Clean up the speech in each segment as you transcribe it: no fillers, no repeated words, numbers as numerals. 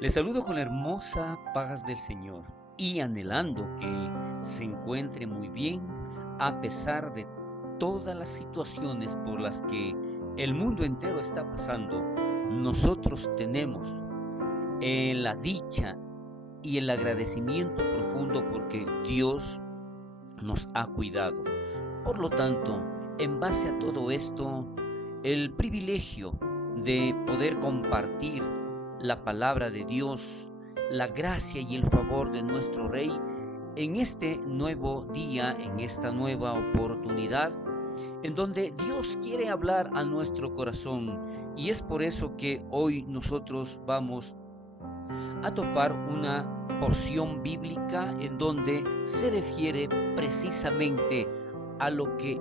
Les saludo con la hermosa paz del Señor y anhelando que se encuentre muy bien a pesar de todas las situaciones por las que el mundo entero está pasando. Nosotros tenemos la dicha y el agradecimiento profundo porque Dios nos ha cuidado. Por lo tanto, en base a todo esto, el privilegio de poder compartir la palabra de Dios, la gracia y el favor de nuestro Rey en este nuevo día, en esta nueva oportunidad, en donde Dios quiere hablar a nuestro corazón. Y es por eso que hoy nosotros vamos a topar una porción bíblica en donde se refiere precisamente a lo que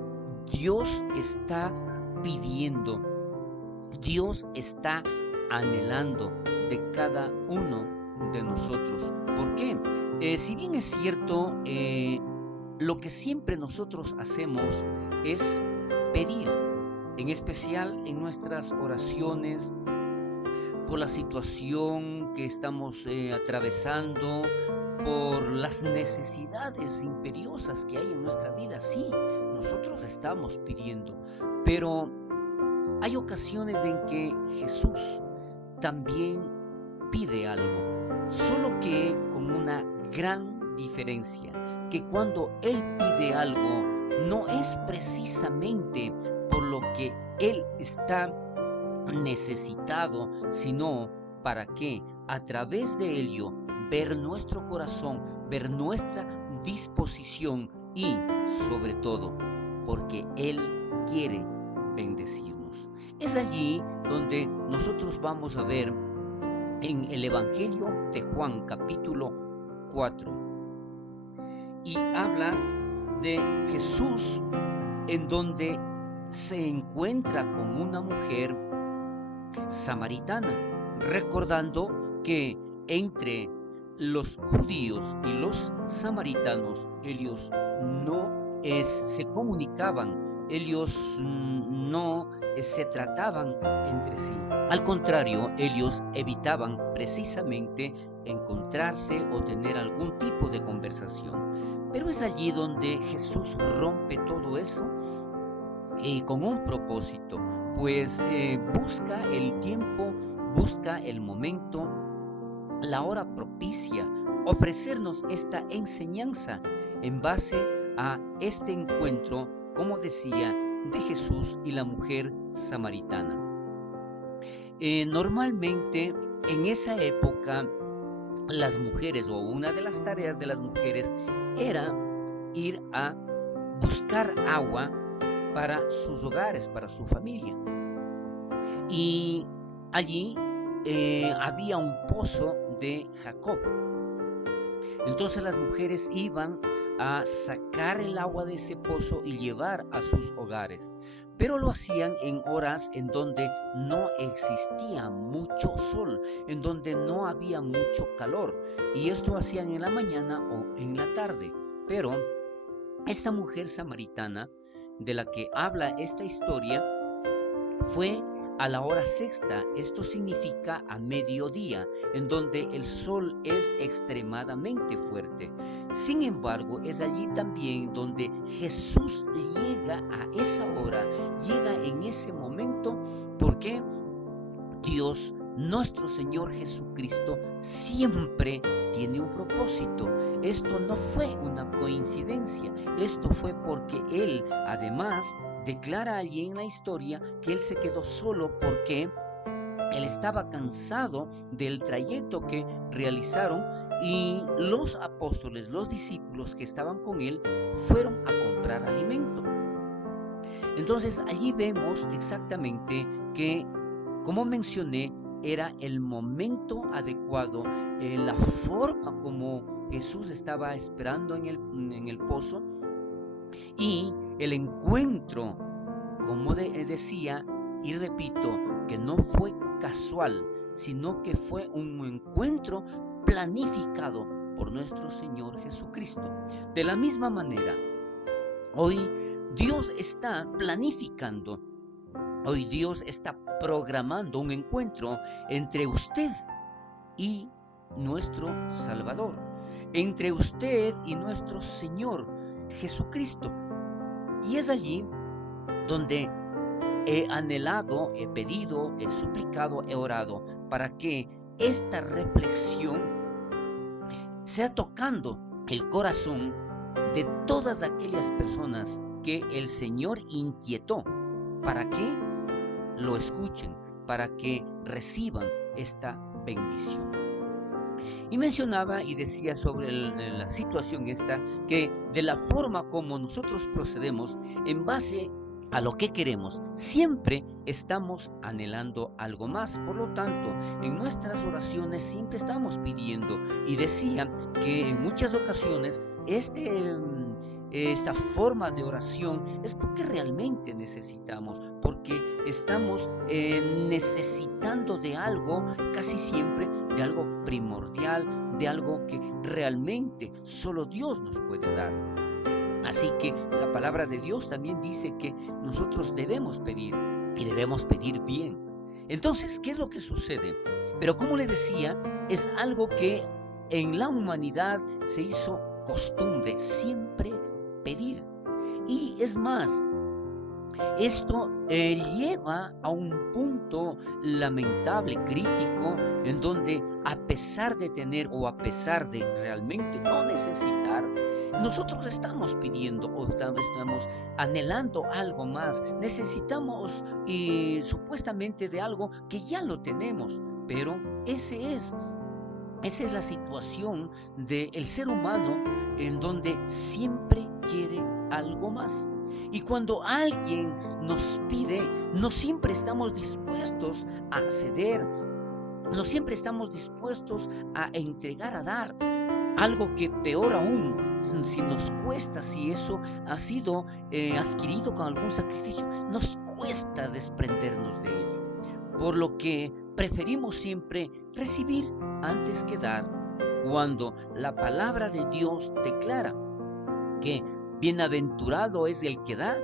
Dios está pidiendo, Dios está anhelando de cada uno de nosotros. ¿Por qué? Si bien es cierto, lo que siempre nosotros hacemos es pedir, en especial en nuestras oraciones, por la situación que estamos atravesando, por las necesidades imperiosas que hay en nuestra vida. Sí, nosotros estamos pidiendo, pero hay ocasiones en que Jesús también pide algo, solo que con una gran diferencia, que cuando Él pide algo, no es precisamente por lo que Él está necesitado, sino para que a través de ello ver nuestro corazón, ver nuestra disposición y sobre todo porque Él quiere bendecirnos. Es allí donde nosotros vamos a ver en el Evangelio de Juan capítulo 4 y habla de Jesús en donde se encuentra con una mujer samaritana, recordando que entre los judíos y los samaritanos ellos no se comunicaban, ellos no se trataban entre sí. Al contrario, ellos evitaban precisamente encontrarse o tener algún tipo de conversación. Pero es allí donde Jesús rompe todo eso con un propósito, pues busca el tiempo, busca el momento, la hora propicia, ofrecernos esta enseñanza en base a este encuentro, como decía, de Jesús y la mujer samaritana. Normalmente en esa época las mujeres, o una de las tareas de las mujeres, era ir a buscar agua para sus hogares, para su familia. Y allí había un pozo de Jacob. Entonces las mujeres iban a sacar el agua de ese pozo y llevar a sus hogares. Pero lo hacían en horas en donde no existía mucho sol, en donde no había mucho calor. Y esto hacían en la mañana o en la tarde. Pero esta mujer samaritana de la que habla esta historia fue a la hora sexta, esto significa a mediodía, en donde el sol es extremadamente fuerte. Sin embargo, es allí también donde Jesús llega a esa hora, llega en ese momento, porque Dios, nuestro Señor Jesucristo, siempre tiene un propósito. Esto no fue una coincidencia, esto fue porque Él, además, declara allí en la historia que Él se quedó solo porque Él estaba cansado del trayecto que realizaron y los apóstoles, los discípulos que estaban con Él, fueron a comprar alimento. Entonces allí vemos exactamente que, como mencioné, era el momento adecuado, la forma como Jesús estaba esperando en el pozo y el encuentro, como decía y repito, que no fue casual, sino que fue un encuentro planificado por nuestro Señor Jesucristo. De la misma manera, hoy Dios está planificando, hoy Dios está programando un encuentro entre usted y nuestro Salvador, entre usted y nuestro Señor Jesucristo. Y es allí donde he anhelado, he pedido, he suplicado, he orado para que esta reflexión sea tocando el corazón de todas aquellas personas que el Señor inquietó para que lo escuchen, para que reciban esta bendición. Y mencionaba y decía sobre la situación esta, que de la forma como nosotros procedemos en base a lo que queremos, siempre estamos anhelando algo más. Por lo tanto, en nuestras oraciones siempre estamos pidiendo, y decía que en muchas ocasiones esta forma de oración es porque realmente necesitamos, porque estamos necesitando de algo, casi siempre de algo primordial, de algo que realmente solo Dios nos puede dar. Así que la palabra de Dios también dice que nosotros debemos pedir, y debemos pedir bien. Entonces, ¿qué es lo que sucede? Pero como le decía, es algo que en la humanidad se hizo costumbre, siempre pedir. Y es más, esto lleva a un punto lamentable, crítico, en donde a pesar de tener o a pesar de realmente no necesitar, nosotros estamos pidiendo o estamos anhelando algo más. Necesitamos supuestamente de algo que ya lo tenemos, pero esa es la situación del ser humano, en donde siempre quiere algo más. Y cuando alguien nos pide, no siempre estamos dispuestos a ceder, no siempre estamos dispuestos a entregar, a dar. Algo que peor aún, si nos cuesta, si eso ha sido adquirido con algún sacrificio, nos cuesta desprendernos de ello. Por lo que preferimos siempre recibir antes que dar, cuando la palabra de Dios declara que bienaventurado es el que da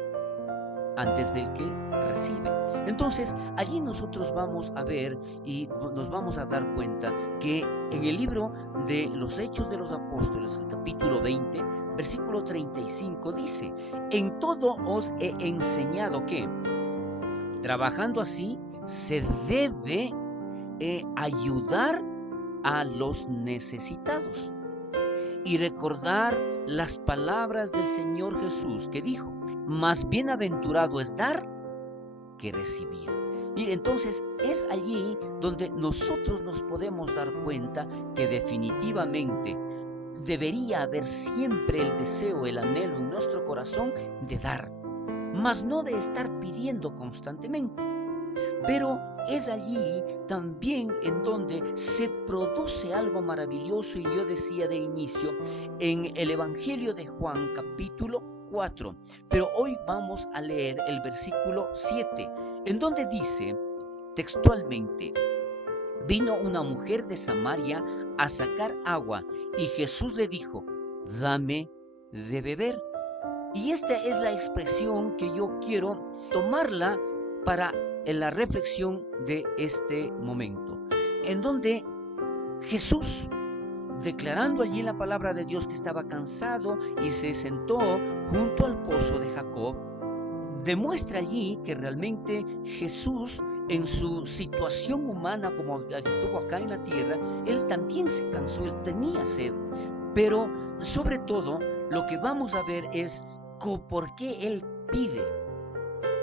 antes del que recibe. Entonces, allí nosotros vamos a ver y nos vamos a dar cuenta que en el libro de los Hechos de los Apóstoles, el capítulo 20, versículo 35, dice: en todo os he enseñado que, trabajando así, se debe ayudar a los necesitados, y recordar las palabras del Señor Jesús, que dijo: más bienaventurado es dar que recibir. Mire, entonces es allí donde nosotros nos podemos dar cuenta que definitivamente debería haber siempre el deseo, el anhelo en nuestro corazón de dar, mas no de estar pidiendo constantemente. Pero es allí también en donde se produce algo maravilloso, y yo decía de inicio, en el Evangelio de Juan capítulo 4. Pero hoy vamos a leer el versículo 7, en donde dice textualmente: vino una mujer de Samaria a sacar agua, y Jesús le dijo: dame de beber. Y esta es la expresión que yo quiero tomarla para en la reflexión de este momento, en donde Jesús, declarando allí la palabra de Dios, que estaba cansado y se sentó junto al pozo de Jacob, demuestra allí que realmente Jesús, en su situación humana como estuvo acá en la tierra, él también se cansó, él tenía sed. Pero sobre todo lo que vamos a ver es por qué él pide.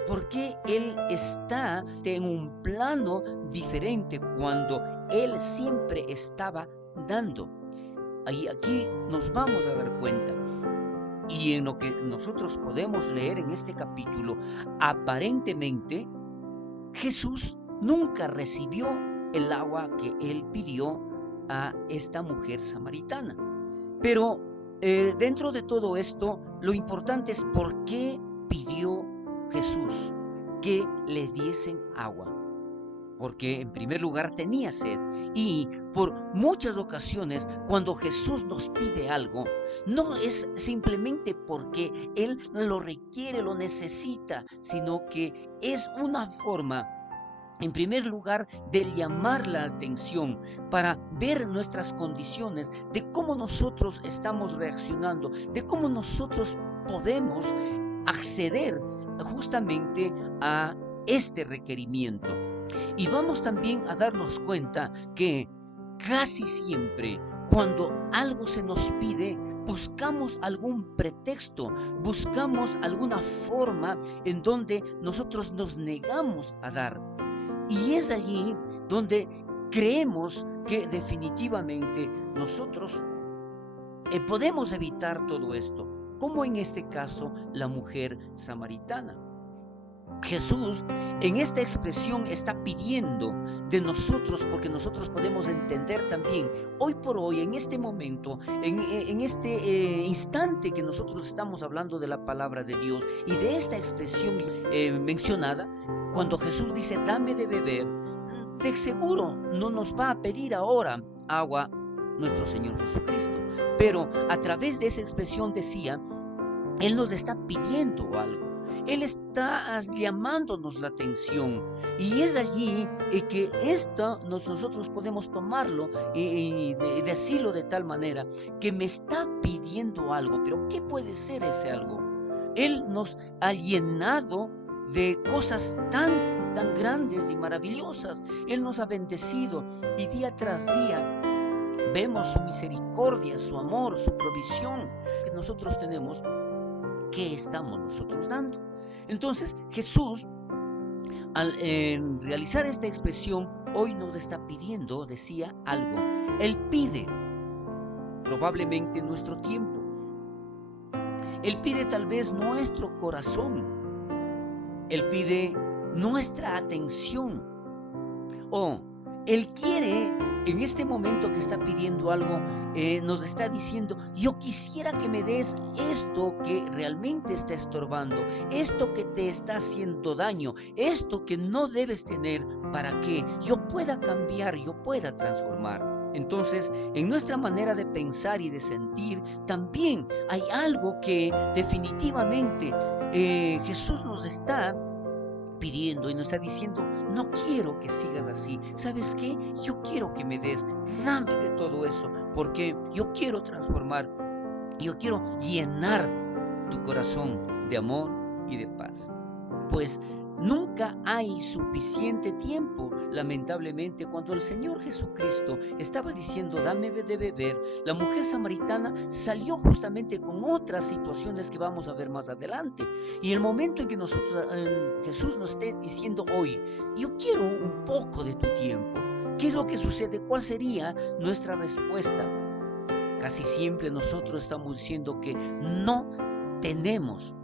Porque Él está en un plano diferente cuando Él siempre estaba dando. Aquí nos vamos a dar cuenta. Y en lo que nosotros podemos leer en este capítulo, aparentemente Jesús nunca recibió el agua que Él pidió a esta mujer samaritana. Pero dentro de todo esto, lo importante es por qué pidió Jesús que le diesen agua. Porque en primer lugar tenía sed, y por muchas ocasiones cuando Jesús nos pide algo, no es simplemente porque Él lo requiere, lo necesita, sino que es una forma En primer lugar, de llamar la atención para ver nuestras condiciones, de cómo nosotros estamos reaccionando, de cómo nosotros podemos acceder justamente a este requerimiento. Y vamos también a darnos cuenta que casi siempre cuando algo se nos pide, buscamos algún pretexto, buscamos alguna forma en donde nosotros nos negamos a dar. Y es allí donde creemos que definitivamente nosotros podemos evitar todo esto, como en este caso la mujer samaritana. Jesús en esta expresión está pidiendo de nosotros, porque nosotros podemos entender también hoy por hoy, en este momento, en este instante que nosotros estamos hablando de la palabra de Dios y de esta expresión mencionada, cuando Jesús dice dame de beber, de seguro no nos va a pedir ahora agua nuestro Señor Jesucristo, pero a través de esa expresión decía, Él nos está pidiendo algo. Él está llamándonos la atención, y es allí que esto nosotros podemos tomarlo y decirlo de tal manera que me está pidiendo algo. Pero ¿qué puede ser ese algo? Él nos ha llenado de cosas tan grandes y maravillosas. Él nos ha bendecido y día tras día vemos su misericordia, su amor, su provisión que nosotros tenemos. ¿Qué estamos nosotros dando? Entonces Jesús, al realizar esta expresión, hoy nos está pidiendo, decía, algo. Él pide probablemente nuestro tiempo. Él pide tal vez nuestro corazón. Él pide nuestra atención. O Él quiere, en este momento que está pidiendo algo, nos está diciendo, yo quisiera que me des esto que realmente está estorbando, esto que te está haciendo daño, esto que no debes tener, para que yo pueda cambiar, yo pueda transformar. Entonces, en nuestra manera de pensar y de sentir, también hay algo que definitivamente Jesús nos está pidiendo y nos está diciendo, no quiero que sigas así. ¿Sabes qué? Yo quiero que me des, dame de todo eso, porque yo quiero transformar, yo quiero llenar tu corazón de amor y de paz. Pues nunca hay suficiente tiempo. Lamentablemente, cuando el Señor Jesucristo estaba diciendo dame de beber, la mujer samaritana salió justamente con otras situaciones que vamos a ver más adelante. Y el momento en que Jesús nos esté diciendo hoy, yo quiero un poco de tu tiempo, ¿qué es lo que sucede? ¿Cuál sería nuestra respuesta? Casi siempre nosotros estamos diciendo que no tenemos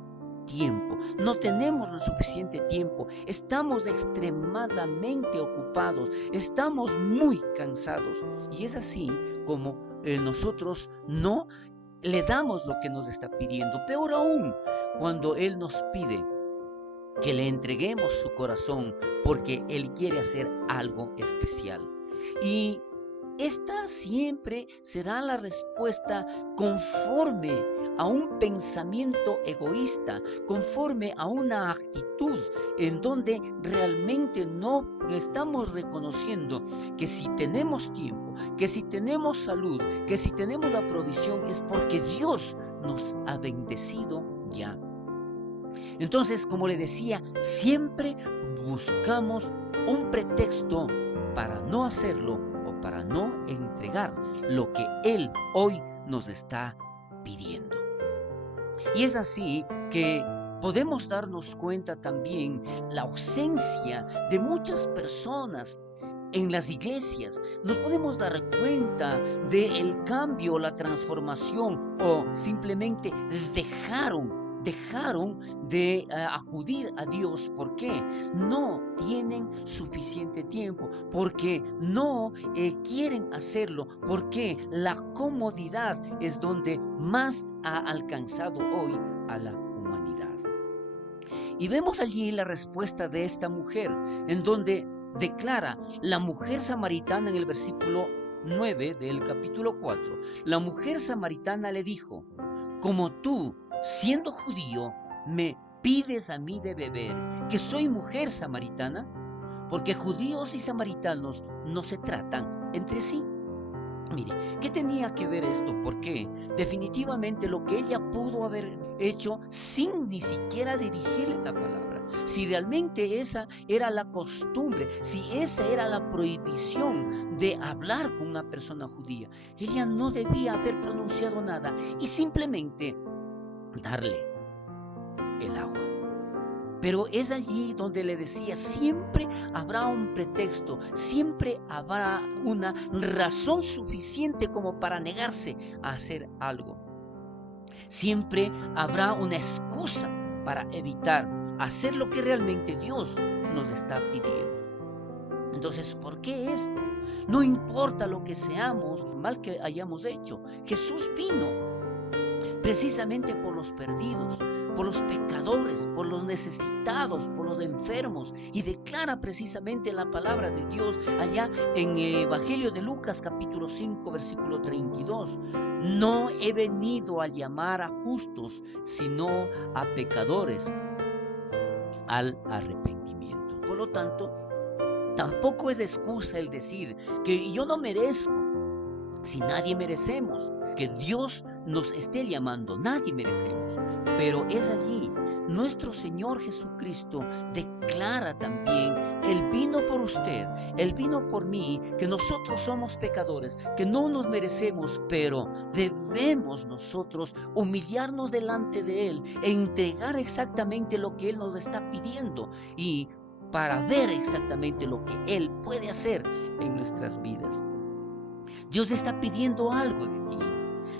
tiempo, no tenemos lo suficiente tiempo, estamos extremadamente ocupados, estamos muy cansados, y es así como nosotros no le damos lo que nos está pidiendo. Peor aún, cuando Él nos pide que le entreguemos su corazón, porque Él quiere hacer algo especial. Y esta siempre será la respuesta conforme a un pensamiento egoísta, conforme a una actitud en donde realmente no estamos reconociendo que si tenemos tiempo, que si tenemos salud, que si tenemos la provisión, es porque Dios nos ha bendecido ya. Entonces, como le decía, siempre buscamos un pretexto para no hacerlo, para no entregar lo que Él hoy nos está pidiendo. Y es así que podemos darnos cuenta también la ausencia de muchas personas en las iglesias. Nos podemos dar cuenta del cambio, la transformación, o simplemente dejaron de acudir a Dios. ¿Por qué? No tienen suficiente tiempo, porque no quieren hacerlo, porque la comodidad es donde más ha alcanzado hoy a la humanidad. Y vemos allí la respuesta de esta mujer, en donde declara la mujer samaritana en el versículo 9 del capítulo 4. La mujer samaritana le dijo, como tú, siendo judío, me pides a mí de beber, que soy mujer samaritana. porque judíos y samaritanos no se tratan entre sí. Mire, ¿qué tenía que ver esto? Porque definitivamente lo que ella pudo haber hecho sin ni siquiera dirigirle la palabra, si realmente esa era la costumbre, si esa era la prohibición de hablar con una persona judía, ella no debía haber pronunciado nada y simplemente darle el agua. Pero es allí donde le decía, siempre habrá un pretexto, siempre habrá una razón suficiente como para negarse a hacer algo. Siempre habrá una excusa para evitar hacer lo que realmente Dios nos está pidiendo. Entonces, ¿por qué esto? No importa lo que seamos, mal que hayamos hecho, Jesús vino precisamente por los perdidos, por los pecadores, por los necesitados, por los enfermos, y declara precisamente la palabra de Dios allá en el Evangelio de Lucas capítulo 5 versículo 32. No he venido a llamar a justos, sino a pecadores al arrepentimiento. Por lo tanto, tampoco es excusa el decir que yo no merezco. Si nadie merecemos que Dios nos esté llamando, nadie merecemos, pero es allí nuestro Señor Jesucristo declara también: Él vino por usted, Él vino por mí, que nosotros somos pecadores, que no nos merecemos, pero debemos nosotros humillarnos delante de Él e entregar exactamente lo que Él nos está pidiendo, y para ver exactamente lo que Él puede hacer en nuestras vidas. Dios está pidiendo algo de ti.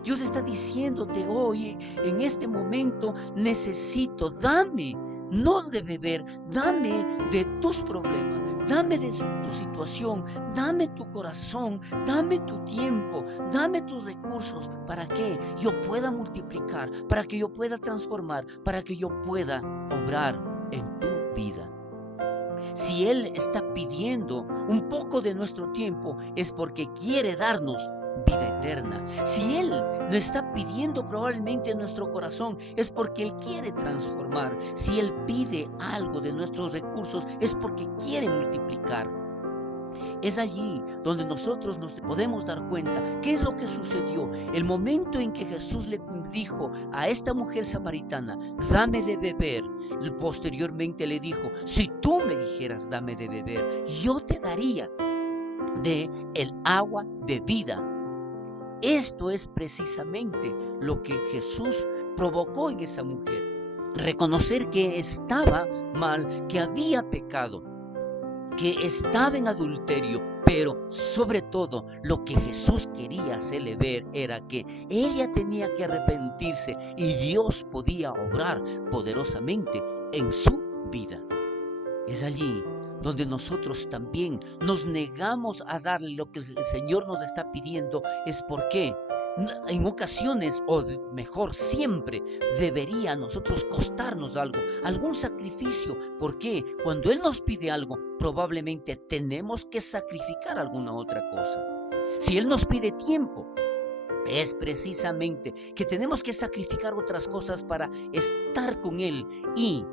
Dios está diciéndote hoy, en este momento, necesito, dame, no de beber, dame de tus problemas, dame de tu situación, dame tu corazón, dame tu tiempo, dame tus recursos, para que yo pueda multiplicar, para que yo pueda transformar, para que yo pueda obrar en tu vida. Si Él está pidiendo un poco de nuestro tiempo, es porque quiere darnos vida eterna. Si Él nos está pidiendo probablemente nuestro corazón, es porque Él quiere transformar. Si Él pide algo de nuestros recursos, es porque quiere multiplicar. Es allí donde nosotros nos podemos dar cuenta qué es lo que sucedió. El momento en que Jesús le dijo a esta mujer samaritana: dame de beber, posteriormente le dijo: si tú me dijeras dame de beber, yo te daría de el agua de vida. Esto es precisamente lo que Jesús provocó en esa mujer: reconocer que estaba mal, que había pecado, que estaba en adulterio, pero sobre todo lo que Jesús quería hacerle ver era que ella tenía que arrepentirse y Dios podía obrar poderosamente en su vida. Es allí donde nosotros también nos negamos a darle lo que el Señor nos está pidiendo. Es porque en ocasiones, o mejor siempre, debería a nosotros costarnos algo, algún sacrificio, porque cuando Él nos pide algo, probablemente tenemos que sacrificar alguna otra cosa. Si Él nos pide tiempo, es precisamente que tenemos que sacrificar otras cosas para estar con Él. Y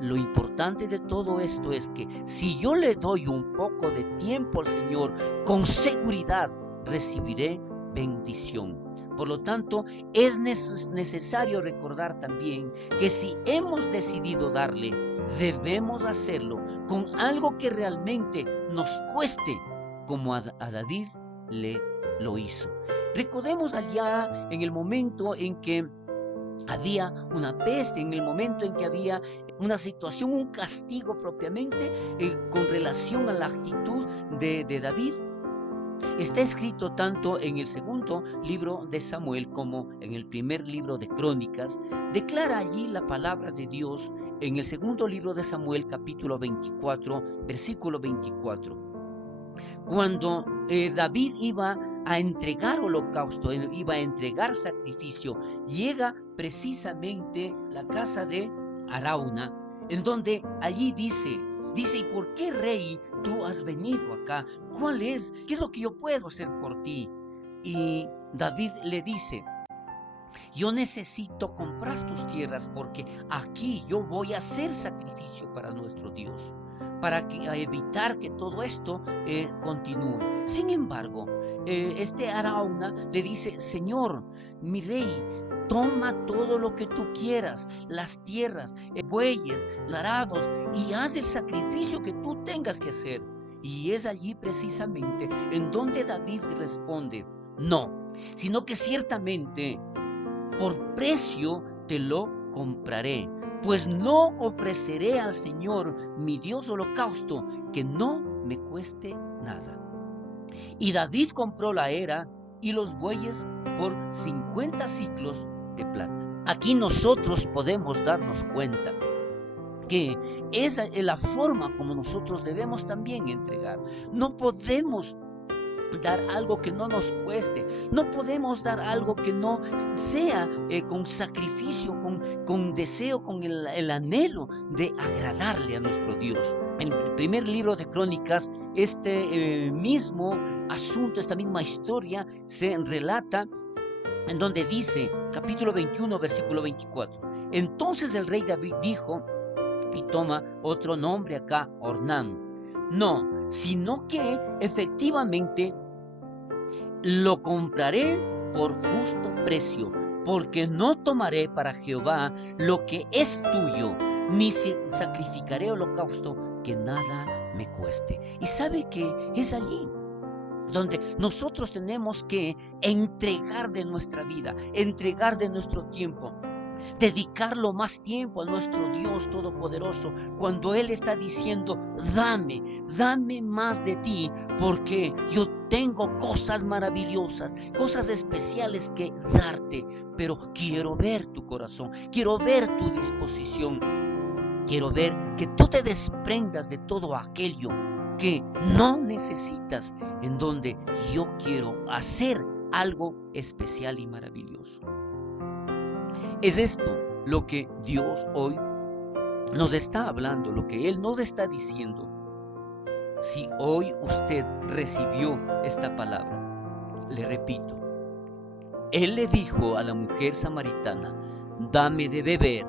lo importante de todo esto es que si yo le doy un poco de tiempo al Señor, con seguridad recibiré bendición. Por lo tanto, es necesario recordar también que si hemos decidido darle, debemos hacerlo con algo que realmente nos cueste, como a David lo hizo. Recordemos allá en el momento en que había una peste, en el momento en que había una situación, un castigo propiamente con relación a la actitud de David. Está escrito tanto en el segundo libro de Samuel como en el primer libro de Crónicas. Declara allí la palabra de Dios en el segundo libro de Samuel, capítulo 24, versículo 24. Cuando David iba a entregar holocausto, iba a entregar sacrificio, llega precisamente la casa de Arauna, en donde allí dice: ¿y por qué, rey, tú has venido acá? ¿Cuál es? ¿Qué es lo que yo puedo hacer por ti? Y David le dice: yo necesito comprar tus tierras porque aquí yo voy a hacer sacrificio para nuestro Dios. a evitar que todo esto continúe. Sin embargo, este Arauna le dice: Señor, mi rey, toma todo lo que tú quieras, las tierras, bueyes, arados, y haz el sacrificio que tú tengas que hacer. Y es allí precisamente en donde David responde: no, sino que ciertamente por precio te lo compraré, pues no ofreceré al Señor mi Dios holocausto que no me cueste nada. Y David compró la era y los bueyes por 50 siclos de plata. Aquí nosotros podemos darnos cuenta que esa es la forma como nosotros debemos también entregar. No podemos dar algo que no nos cueste, no podemos dar algo que no sea con sacrificio, con deseo, con el anhelo de agradarle a nuestro Dios. En el primer libro de Crónicas, este mismo asunto, esta misma historia se relata, en donde dice, capítulo 21, versículo 24: entonces el rey David dijo, y toma otro nombre acá, Ornán, no, sino que efectivamente lo compraré por justo precio, porque no tomaré para Jehová lo que es tuyo, ni sacrificaré holocausto que nada me cueste. Y sabe que es allí donde nosotros tenemos que entregar de nuestra vida, entregar de nuestro tiempo, dedicarlo más tiempo a nuestro Dios Todopoderoso, cuando Él está diciendo: dame más de ti, porque yo tengo cosas maravillosas, cosas especiales que darte, pero quiero ver tu corazón, quiero ver tu disposición, quiero ver que tú te desprendas de todo aquello que no necesitas, en donde yo quiero hacer algo especial y maravilloso. Es esto lo que Dios hoy nos está hablando, lo que Él nos está diciendo. Si hoy usted recibió esta palabra, le repito, Él le dijo a la mujer samaritana: dame de beber,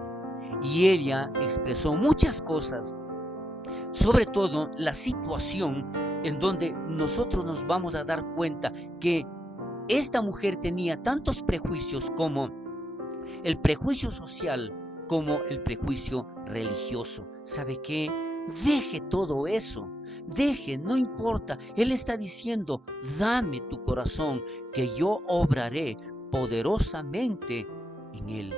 y ella expresó muchas cosas, sobre todo la situación en donde nosotros nos vamos a dar cuenta que esta mujer tenía tantos prejuicios, como el prejuicio social, como el prejuicio religioso. ¿Sabe qué? Deje todo eso, no importa. Él está diciendo: dame tu corazón, que yo obraré poderosamente en él.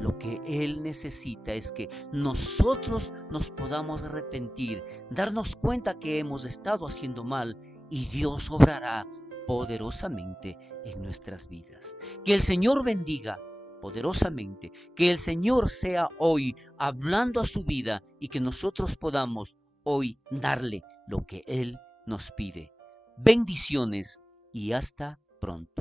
Lo que Él necesita es que nosotros nos podamos arrepentir, darnos cuenta que hemos estado haciendo mal, y Dios obrará poderosamente en nuestras vidas. Que el Señor bendiga poderosamente, que el Señor sea hoy hablando a su vida, y que nosotros podamos hoy darle lo que Él nos pide. Bendiciones y hasta pronto.